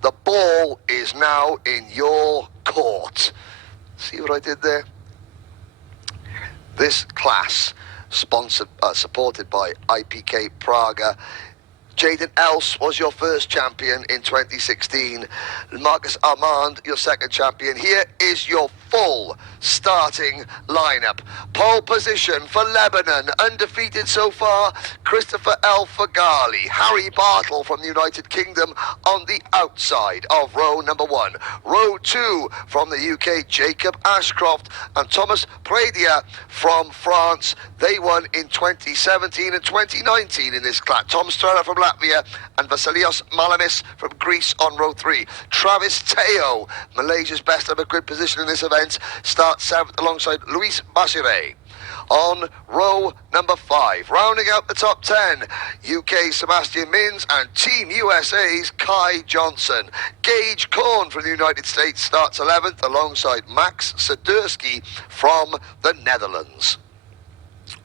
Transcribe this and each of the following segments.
The ball is now in your court. See what I did there? This class, supported by IPK Praga. Jaden Else was your first champion in 2016. Marcus Armand, your second champion. Here is your full starting lineup. Pole position for Lebanon, undefeated so far, Christopher El Fagali. Harry Bartle from the United Kingdom on the outside of row number 1. Row 2 from the UK, Jacob Ashcroft and Thomas Pradia from France. They won in 2017 and 2019 in this class. Tom Strella from Latvia and Vasilios Malamis from Greece on row 3. Travis Teoh, Malaysia's best ever grid position in this event, starts 7th alongside Luis Basire. On row number 5, rounding out the top 10, UK Sebastian Mins and Team USA's Kai Johnson. Gage Korn from the United States starts 11th alongside Max Sadursky from the Netherlands.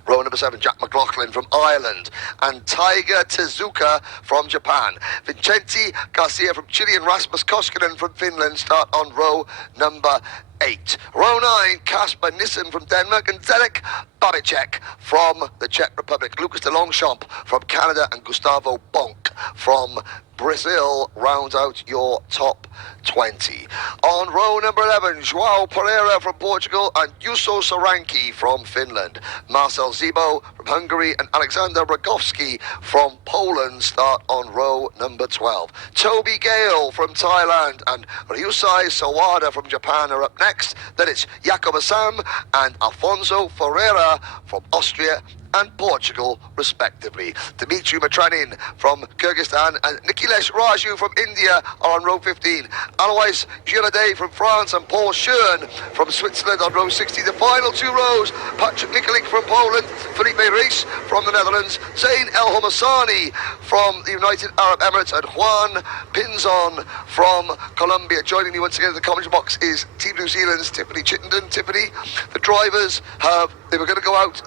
Row number 7, Jack McLaughlin from Ireland and Tiger Tezuka from Japan. Vincenti Garcia from Chile and Rasmus Koskinen from Finland start on row number 8. Row 9, Kasper Nissen from Denmark and Zdenek Babicek from the Czech Republic. Lucas de Longchamp from Canada and Gustavo Bonk from Brazil round out your top 20. On row number 11, João Pereira from Portugal and Juuso Soranki from Finland. Marcel Zibo from Hungary and Alexander Rogowski from Poland start on row number 12. Toby Gale from Thailand and Ryusai Sawada from Japan are up next. Then it's Jacob Assam and Alfonso Ferreira from Austria and Portugal, respectively. Dmitry Matranin from Kyrgyzstan and Nikhilesh Raju from India are on row 15. Alois Girodet from France and Paul Schön from Switzerland on row 60. The final 2 rows, Patrick Nikolic from Poland, Felipe Reis from the Netherlands, Zain El Homassani from the United Arab Emirates and Juan Pinzon from Colombia. Joining me once again in the commentary box is Team New Zealand's Tiffany Chittenden. Tiffany, the drivers they weren't going to go out,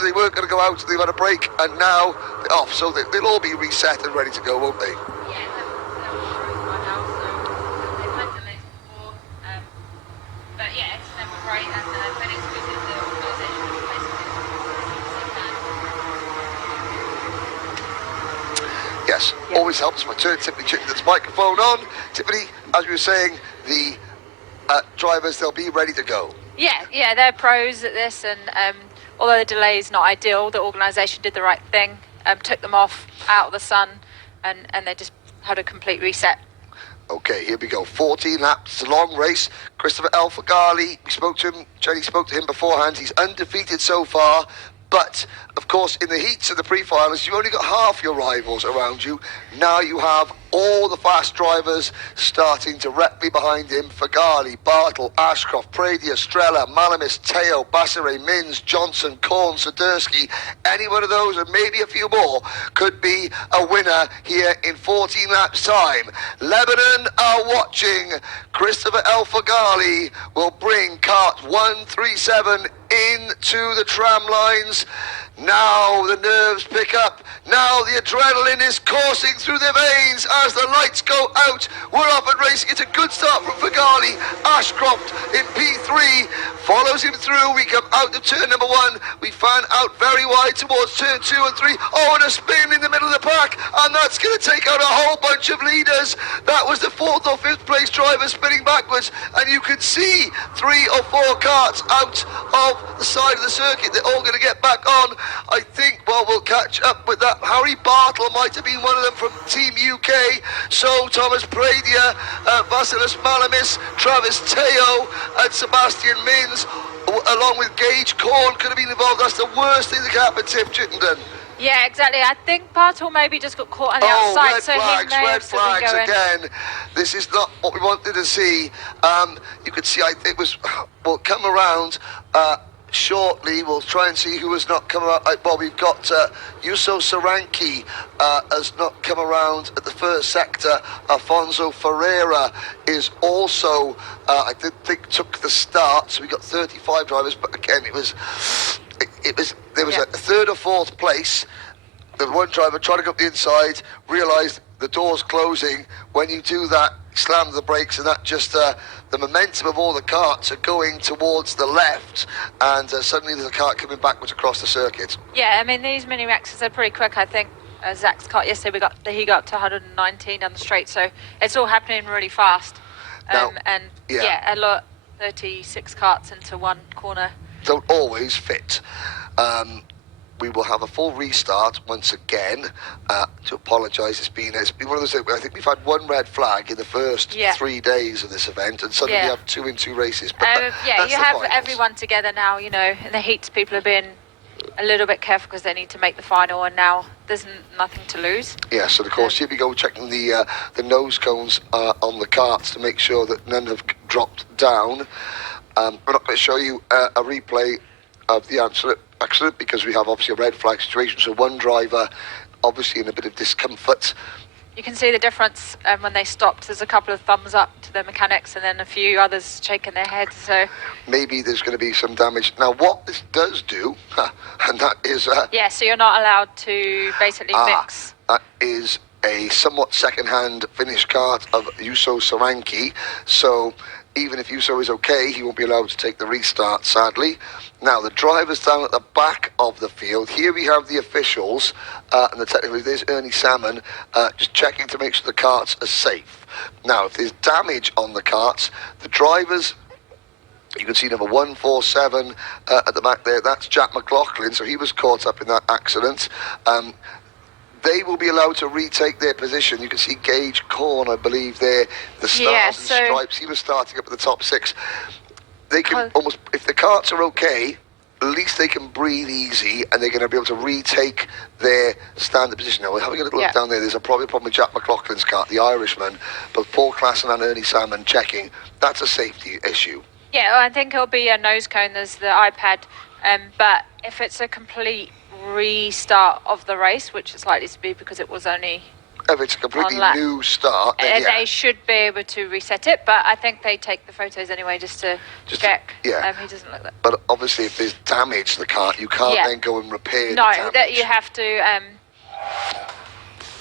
they've had a break and now they're off, so they'll all be reset and ready to go, won't they? Yeah, by now, so they've had delays before, but yeah, it's never great, and then it's good that the organisation is basically Yes, always helps if I turn Tiffany Chittenden's microphone on. Tiffany, as we were saying, the drivers, they'll be ready to go. Yeah, they're pros at this, and although the delay is not ideal, the organisation did the right thing, took them off out of the sun, and they just had a complete reset. Okay, here we go. 14 laps, it's a long race. Christopher El Fagali, we spoke to him, Jenny spoke to him beforehand. He's undefeated so far, but of course in the heats and the pre-finals, you've only got half your rivals around you. Now you have all the fast drivers starting directly behind him. Fagali, Bartle, Ashcroft, Pradia, Strella, Malamis, Teoh, Basire, Mins, Johnson, Korn, Sadursky. Any one of those and maybe a few more could be a winner here in 14 laps time. Lebanon are watching. Christopher El Fagali will bring kart 137 into the tram lines. Now the nerves pick up. Now the adrenaline is coursing through their veins as the lights go out. We're off and racing. It's a good start from Fagali. Ashcroft in P3 follows him through. We come out of turn number 1. We fan out very wide towards turn 2 and 3. Oh, and a spin in the middle of the pack. And that's going to take out a whole bunch of leaders. That was the 4th or 5th place driver spinning backwards. And you could see 3 or 4 karts out of the side of the circuit. They're all going to get back on. I think, well, we'll catch up with that. Harry Bartle might have been one of them from Team UK. So Thomas Pradia, Vasilis Malamis, Travis Teoh and Sebastian Mins, along with Gage Korn, could have been involved. That's the worst thing that can happen, Tiff Chittenden. Yeah, exactly. I think Bartle maybe just got caught on the outside, red so flags, he may red have still been flags going. again. This is not what we wanted to see. You could see it was, we'll come around shortly. We'll try and see who has not come around. Well, we've got Juuso Soranki has not come around at the first sector. Alfonso Ferreira is also, I did think, took the start. So we got 35 drivers, but again, there was a 3rd or 4th place. The one driver tried to go up the inside, realised the door's closing. When you do that, slammed the brakes, and that just the momentum of all the karts are going towards the left, and suddenly there's a kart coming backwards across the circuit. Yeah, I mean, these mini maxes are pretty quick. I think Zach's kart yesterday, he got up to 119 on the straight, so it's all happening really fast. Now, and yeah, a lot, 36 karts into one corner. Don't always fit. We will have a full restart once again. To apologise, it's been one of those. I think we've had one red flag in the first 3 days of this event, and suddenly we have 2 in 2 races. But you have everyone together now. You know, in the heats, people are being a little bit careful because they need to make the final, and now there's nothing to lose. Yes, and of course, here we go, checking the nose cones on the karts to make sure that none have dropped down. We're not going to show you a replay of the accident because we have obviously a red flag situation, so one driver obviously in a bit of discomfort. You can see the difference when they stopped. There's a couple of thumbs up to the mechanics and then a few others shaking their heads. So maybe there's going to be some damage. Now what this does do, and that is yeah, so you're not allowed to basically mix. That is a somewhat second-hand finished kart of Juuso Soranki, so even if Juuso is okay, he won't be allowed to take the restart, sadly. Now, the driver's down at the back of the field. Here we have the officials, and the technical, there's Ernie Salmon, just checking to make sure the karts are safe. Now, if there's damage on the karts, the drivers, you can see number 147 at the back there, that's Jack McLaughlin, so he was caught up in that accident. They will be allowed to retake their position. You can see Gage Corn, I believe, there, the stars and stripes. He was starting up at the top 6. They can almost, if the karts are okay, at least they can breathe easy, and they're going to be able to retake their standard position. Now, we're having a little look down there. There's probably a problem with Jack McLaughlin's kart, the Irishman, but Paul Klassen and Ernie Salmon checking. That's a safety issue. Yeah, well, I think it'll be a nose cone. There's the iPad, but if it's a complete restart of the race, which it's likely to be because it was only if it's a completely new start, then they should be able to reset it, but I think they take the photos anyway just to check. He doesn't look that. But obviously if there's damage to the kart, you can't then go and repair the damage. That you have to it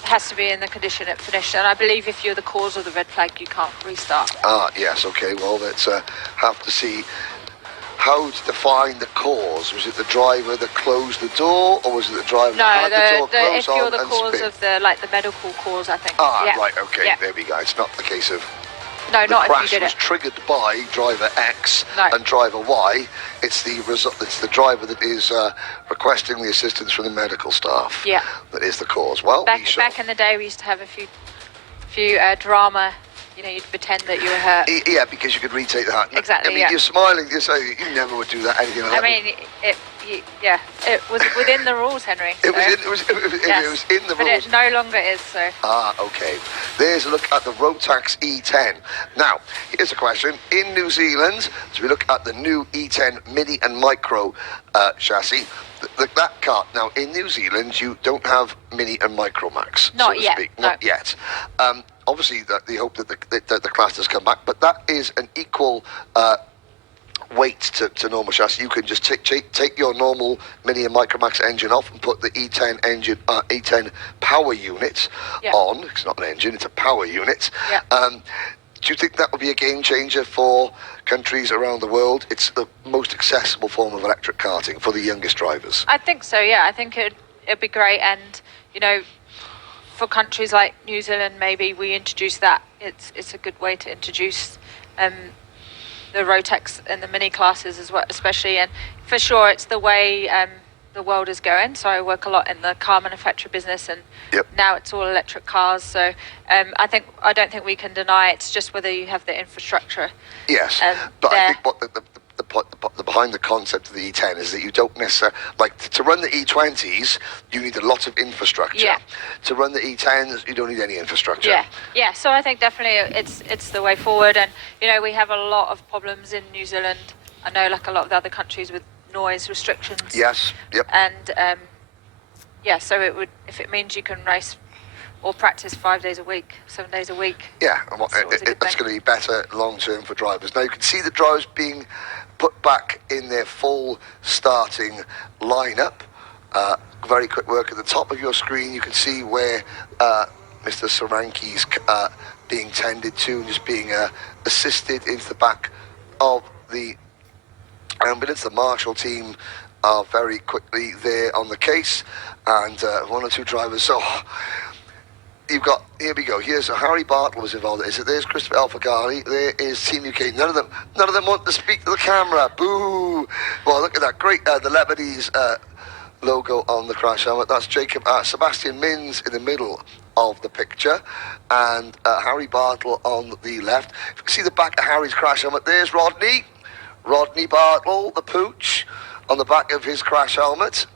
has to be in the condition it finished, and I believe if you're the cause of the red flag you can't restart. Yes, okay, well let's have to see how to define the cause. Was it the driver that closed the door, or was it the driver that had the door closed if you're the cause of the medical cause, I think. Right, okay, there we go. It's not the case of not crash if you did was triggered by driver X and driver Y. It's the result. It's the driver that is requesting the assistance from the medical staff. Yeah, that is the cause. Well, back in the day, we used to have a few drama. You know, you'd pretend that you were hurt. Yeah, because you could retake the heart. Exactly. I mean, you're smiling. You say you never would do that. Anything like that. I mean, it was within the rules, Henry. It was in the rules. But it no longer is. So. Okay. There's a look at the Rotax E10. Now, here's a question. In New Zealand, as we look at the new E10 Mini and Micro chassis, that kart. Now, in New Zealand, you don't have Mini and Micro Max. Not so yet. To speak. Not yet. Obviously, they hope that the class does come back, but that is an equal weight to normal chassis. You can just take your normal Mini and Micro Max engine off and put the E10 engine, E10 power unit on. It's not an engine; it's a power unit. Yeah. Do you think that would be a game changer for countries around the world? It's the most accessible form of electric karting for the youngest drivers. I think so. Yeah, I think it'd be great, and you know, for countries like New Zealand, maybe we introduce that. It's a good way to introduce the Rotax and the mini classes as well, especially. And for sure, it's the way the world is going. So I work a lot in the car manufacturer business, and now it's all electric cars. So I don't think we can deny it's just whether you have the infrastructure. Yes, but I think what the behind the concept of the E10 is that you don't necessarily, like, to run the E20s, you need a lot of infrastructure. Yeah. To run the E10s, you don't need any infrastructure. Yeah. So I think definitely it's the way forward, and you know, we have a lot of problems in New Zealand. I know, like a lot of the other countries, with noise restrictions. Yes. Yep. And so it would, if it means you can race or practice 5 days a week, 7 days a week. Yeah, and that's going to be better long term for drivers. Now you can see the drivers being put back in their full starting lineup. Very quick work at the top of your screen. You can see where Mr. Soranki's being tended to and just being assisted into the back of the ambulance. The marshal team are very quickly there on the case, and one or two drivers. So you've got, here we go, here's Harry Bartle was involved. There's Christopher Alfagari, there is Team UK. None of them want to speak to the camera. Boo! Well, look at that, great, the Lebanese logo on the crash helmet. That's Sebastian Mins in the middle of the picture, and Harry Bartle on the left. If you can see the back of Harry's crash helmet, there's Rodney Bartle, the pooch, on the back of his crash helmet.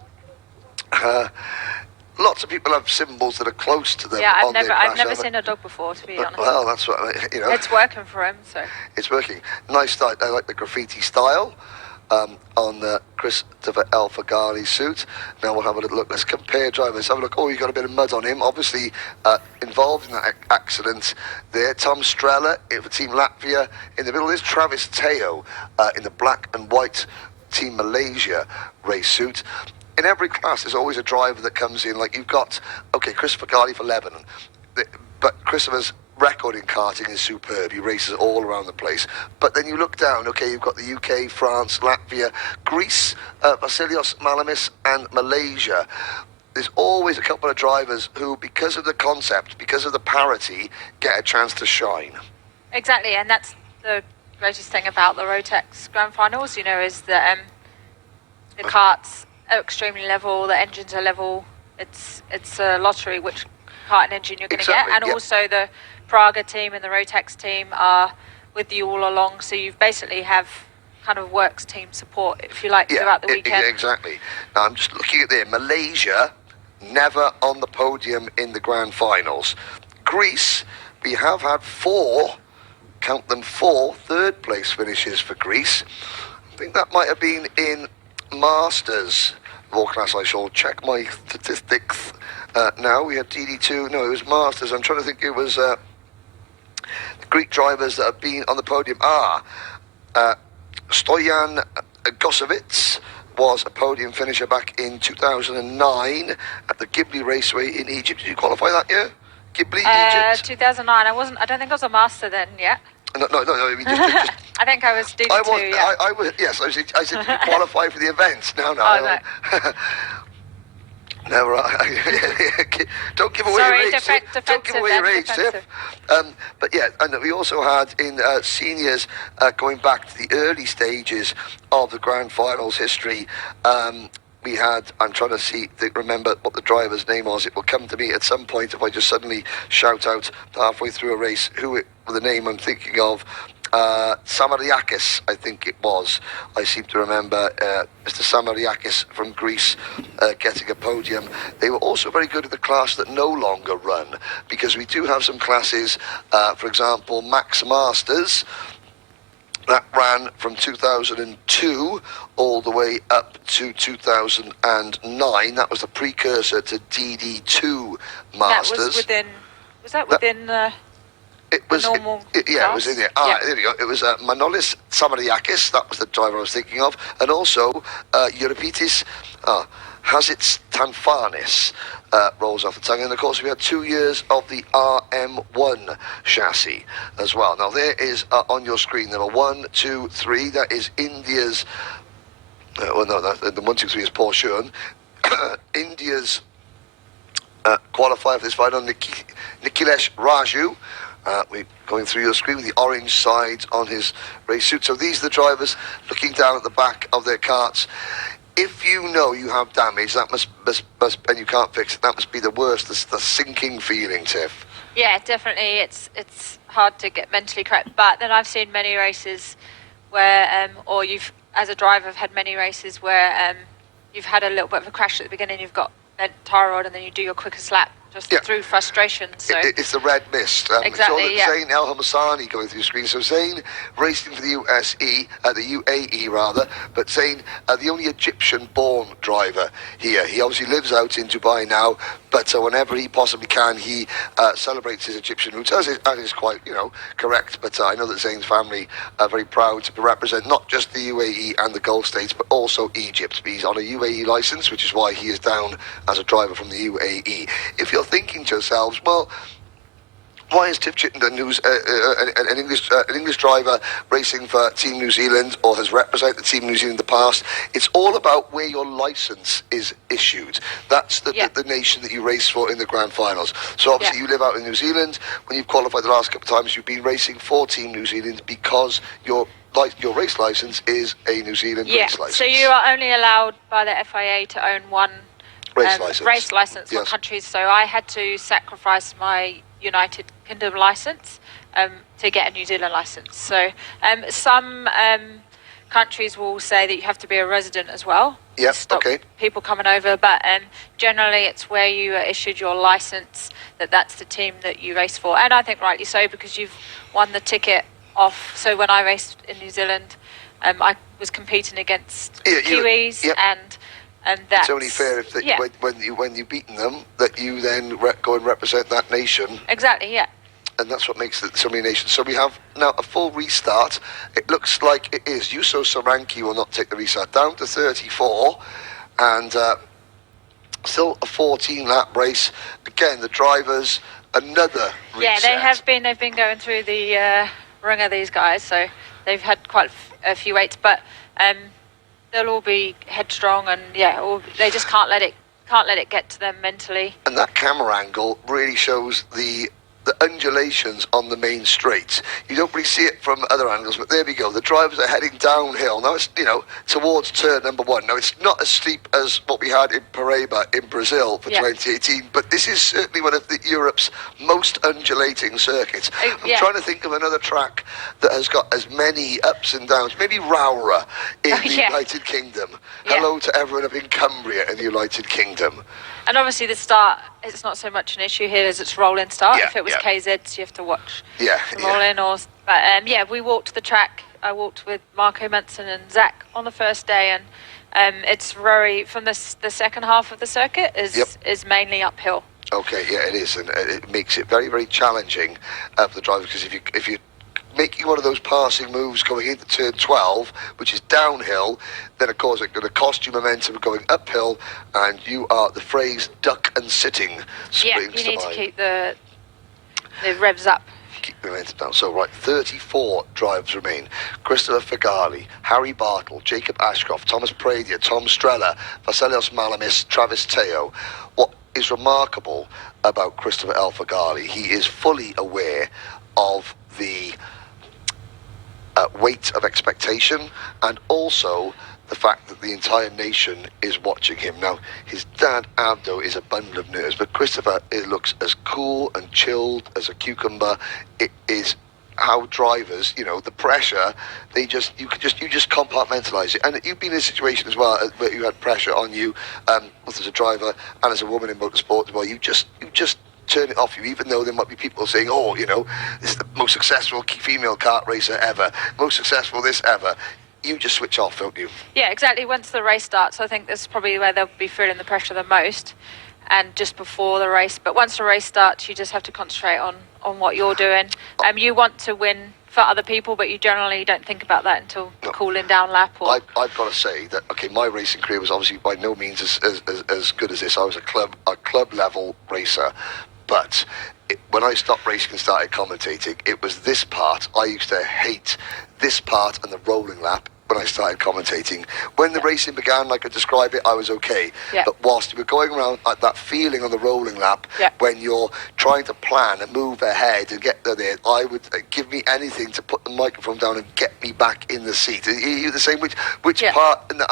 Lots of people have symbols that are close to them. Yeah, I've never seen a dog before, to be honest. Well, that's what, you know. It's working for him, so. It's working. Nice style. I like the graffiti style on Christopher Alfagari's suit. Now we'll have a little look. Let's compare drivers. Have a look. Oh, you got a bit of mud on him. Obviously involved in that accident there. Tom Strella for Team Latvia. In the middle is Travis Teoh in the black and white Team Malaysia race suit. In every class, there's always a driver that comes in. Like you've got, okay, Christopher Garley for Lebanon, but Christopher's record in karting is superb. He races all around the place. But then you look down, okay, you've got the UK, France, Latvia, Greece, Vasilios Malamis, and Malaysia. There's always a couple of drivers who, because of the concept, because of the parity, get a chance to shine. Exactly, and that's the greatest thing about the Rotax Grand Finals, you know, is that the karts are extremely level, the engines are level. It's a lottery which kart and engine you're going to get, and also the Praga team and the Rotax team are with you all along, so you basically have kind of works team support, if you like, throughout the weekend. Exactly. Now I'm just looking at there. Malaysia, never on the podium in the Grand Finals. Greece, we have had four third place finishes for Greece. I think that might have been in Masters of all class. I shall check my statistics now. We had DD2, no, it was Masters. I'm trying to think, it was the Greek drivers that have been on the podium are Stoyan Gosovic was a podium finisher back in 2009 at the Ghibli Raceway in Egypt. Did you qualify that year? Ghibli, Egypt? 2009. I don't think I was a master then yet. No. I mean, just I think I was DD2. I was. Yes, I said did you qualify for the event? No. Oh, no. No, don't give away your age. Don't give away your age, Tiff. But yeah, and we also had in seniors going back to the early stages of the Grand Finals history. We had, I'm trying to remember what the driver's name was. It will come to me at some point if I just suddenly shout out halfway through a race the name I'm thinking of. Samariakis, I think it was. I seem to remember Mr. Samariakis from Greece getting a podium. They were also very good at the class that no longer run, because we do have some classes, for example, Max Masters, that ran from 2002 all the way up to 2009. That was the precursor to DD2 Masters. Was that within it was normal it was in there. There we go. It was Manolis Samariakis, that was the driver I was thinking of, and also Euripitis Hazits Tanfanis rolls off the tongue. And of course we had 2 years of the RM1 chassis as well. Now there is on your screen number 1, 2, 3. That is India's. The 1, 2, 3 is Paul Shurn. India's qualifier for this final, Nikhilesh Raju. We're going through your screen with the orange sides on his race suit. So these are the drivers looking down at the back of their karts. If you know you have damage, that must and you can't fix it, that must be the worst, the sinking feeling, Tiff. Yeah, definitely. It's hard to get mentally correct. But then I've seen many races where, or you've, as a driver, have had many races where you've had a little bit of a crash at the beginning, you've got bent tire rod, and then you do your quickest lap just through frustration. So it's the red mist. Exactly. Zayn El Hamasani going through the screen. So Zayn racing for the the UAE rather, but Zayn, the only Egyptian-born driver here. He obviously lives out in Dubai now, but whenever he possibly can, he celebrates his Egyptian roots. As is quite, correct. But I know that Zayn's family are very proud to represent not just the UAE and the Gulf states, but also Egypt. He's on a UAE license, which is why he is down as a driver from the UAE. If you're thinking to yourselves, well, why is Tiff Chittenden, who's an English driver racing for Team New Zealand or has represented Team New Zealand in the past, it's all about where your licence is issued. That's the nation that you race for in the Grand Finals. So obviously you live out in New Zealand. When you've qualified the last couple of times, you've been racing for Team New Zealand because your race licence is a New Zealand race licence. So you are only allowed by the FIA to own one race licence for countries. So I had to sacrifice my United Kingdom licence to get a New Zealand licence. So some countries will say that you have to be a resident as well to stop people coming over, but generally it's where you are issued your licence that's the team that you race for. And I think rightly so, because you've won the ticket off. So when I raced in New Zealand, I was competing against Kiwis and that's... It's only fair if when you've beaten them, that you then go and represent that nation. Exactly, yeah. And that's what makes it so many nations. So we have now a full restart. It looks like it is. Yuso Soranki will not take the restart. Down to 34, and still a 14-lap race. Again, the drivers, another reset. Yeah, they've been going through the ringer, these guys. So they've had quite a few weights, but they'll all be headstrong, and they just can't let it get to them mentally. And that camera angle really shows the undulations on the main straight. You don't really see it from other angles, but there we go. The drivers are heading downhill. Now it's, towards turn number 1. Now it's not as steep as what we had in Portimao in Brazil for 2018, but this is certainly one of Europe's most undulating circuits. I'm trying to think of another track that has got as many ups and downs. Maybe Raura in the United Kingdom. Hello to everyone up in Cumbria in the United Kingdom. And obviously the start, it's not so much an issue here as it's rolling start. If it was KZs, you have to watch rolling. But we walked the track. I walked with Marco Munson and Zach on the first day, and it's very, from the second half of the circuit is mainly uphill. Okay, yeah, it is, and it makes it very, very challenging for the drivers, because if you making one of those passing moves going into turn 12, which is downhill, then of course it's going to cost you momentum going uphill, and you are, the phrase duck and sitting springs to mind. You need to keep the revs up. Keep the momentum down. So, right, 34 drivers remain. Christopher Fagali, Harry Bartle, Jacob Ashcroft, Thomas Pradia, Tom Strella, Vasilios Malamis, Travis Teoh. What is remarkable about Christopher L. Fagali, he is fully aware of the weight of expectation, and also the fact that the entire nation is watching him. Now, his dad, Abdo, is a bundle of nerves, but Christopher looks as cool and chilled as a cucumber. It is how drivers, the pressure, you just compartmentalise it. And you've been in a situation as well where you had pressure on you, both as a driver and as a woman in motorsport as well. You just turn it off you, even though there might be people saying, this is the most successful female kart racer ever, most successful this ever. You just switch off, don't you? Yeah, exactly. Once the race starts, I think that's probably where they'll be feeling the pressure the most, and just before the race. But once the race starts, you just have to concentrate on what you're doing. You want to win for other people, but you generally don't think about that until the cooling down lap. I've got to say that, my racing career was obviously by no means as good as this. I was a club level racer. But when I stopped racing and started commentating, it was this part. I used to hate this part and the rolling lap when I started commentating. When the racing began, like I described it, I was okay. But whilst you were going around that feeling on the rolling lap, when you're trying to plan and move ahead and get there, I would give me anything to put the microphone down and get me back in the seat. Are you the same? Which part, and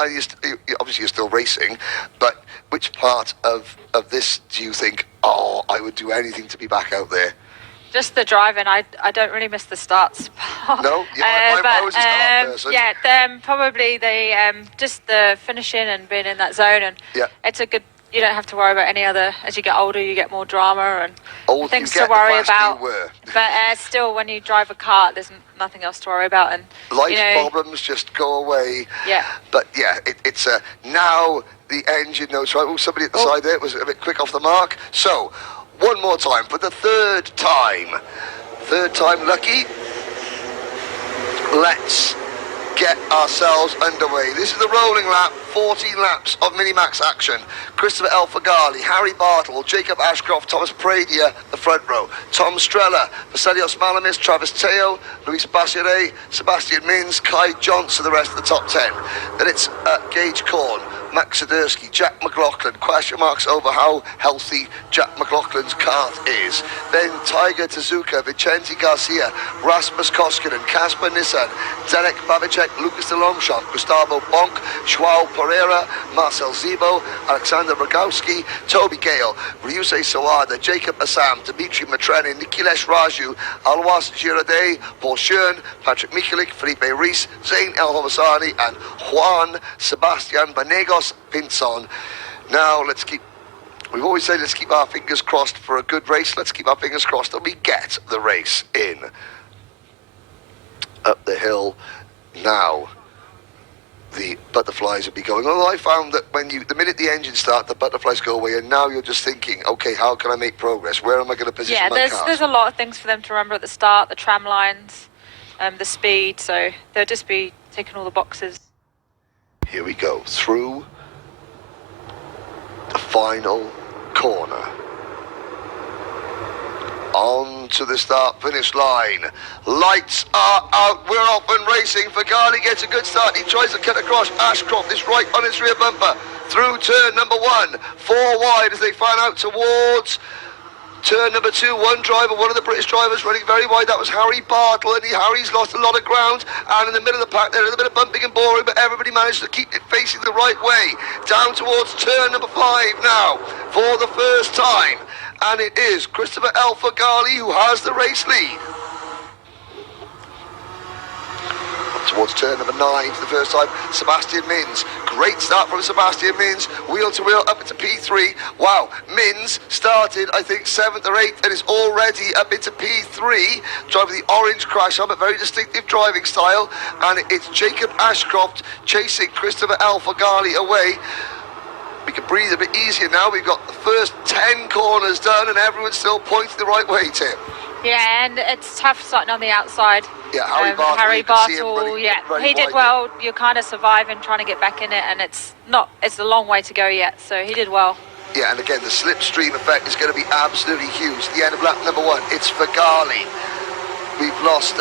obviously you're still racing, but which part of this do you think, I would do anything to be back out there? Just the driving. I don't really miss the starts part. No, I was a start person. Probably just the finishing and being in that zone, and it's a good. You don't have to worry about any other. As you get older, you get more drama and things to worry about. But still, when you drive a kart, there's nothing else to worry about, and life problems just go away. But it's now the engine knows. Right, somebody at the side there was a bit quick off the mark. So. One more time for the third time. Third time lucky. Let's get ourselves underway. This is the rolling lap, 14 laps of Minimax action. Christopher Elfagali, Harry Bartle, Jacob Ashcroft, Thomas Pradia, the front row. Tom Strella, Vasilios Malamis, Travis Teoh, Luis Bassiere, Sebastian Mins, Kai Johnson, the rest of the top 10. Then it's Gage Korn, Max Sidursky, Jack McLaughlin. Question marks over how healthy Jack McLaughlin's kart is. Then Tiger Tezuka, Vicente Garcia, Rasmus Koskinen, Kasper Nissan, Derek Babicek, Lucas de Longchamp, Gustavo Bonk, Joao Pereira, Marcel Zibo, Alexander Rogowski, Toby Gale, Ryusei Sawada, Jacob Assam, Dmitry Matrenin, Nikilesh Raju, Alwas Girardet, Paul Schön, Patrick Michalik, Felipe Reis, Zain El Hovasani, and Juan Sebastian Banegos Pinson. Now we've always said let's keep our fingers crossed for a good race. Let's keep our fingers crossed that we get the race in. Up the hill now, the butterflies will be going. Although I found that the minute the engines start, the butterflies go away, and now you're just thinking, okay, how can I make progress? Where am I going to position my car? There's a lot of things for them to remember at the start, the tram lines, the speed, so they'll just be ticking all the boxes. Here we go, through the final corner. On to the start-finish line. Lights are out. We're off and racing. Fagali gets a good start. He tries to cut across. Ashcroft is right on his rear bumper. Through turn number 1. 4 wide as they fan out towards turn number 2. One of the British drivers running very wide. That was Harry Bartle, and Harry's lost a lot of ground. And in the middle of the pack, there a little bit of bumping and boring, but everybody managed to keep it facing the right way. Down towards turn number 5 now for the first time. And it is Christopher Elfagali who has the race lead. Up towards turn number 9 for the first time, Sebastian Mins. Great start from Sebastian Mins, wheel to wheel up into P3. Wow, Mins started, I think, 7th or 8th and is already up into P3, driving the orange crash on, a very distinctive driving style. And it's Jacob Ashcroft chasing Christopher Elfagali away. We can breathe a bit easier now. We've got the first 10 corners done and everyone's still pointing the right way, Tim. Yeah, and it's tough starting on the outside. Yeah, Harry Bartle, he did well. You're kind of surviving, trying to get back in it, and it's a long way to go yet, so he did well. Yeah, and again, the slipstream effect is going to be absolutely huge. The end of lap number 1, it's Fagali. We've lost,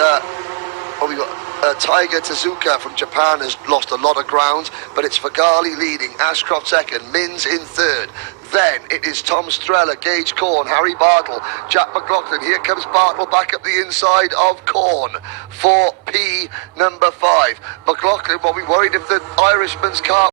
we've got Tiger Tezuka from Japan has lost a lot of ground, but it's Fagali leading, Ashcroft second, Mins in third. Then it is Tom Strella, Gage Korn, Harry Bartle, Jack McLaughlin. Here comes Bartle back up the inside of Korn for P number 5. McLaughlin will be worried if the Irishman's car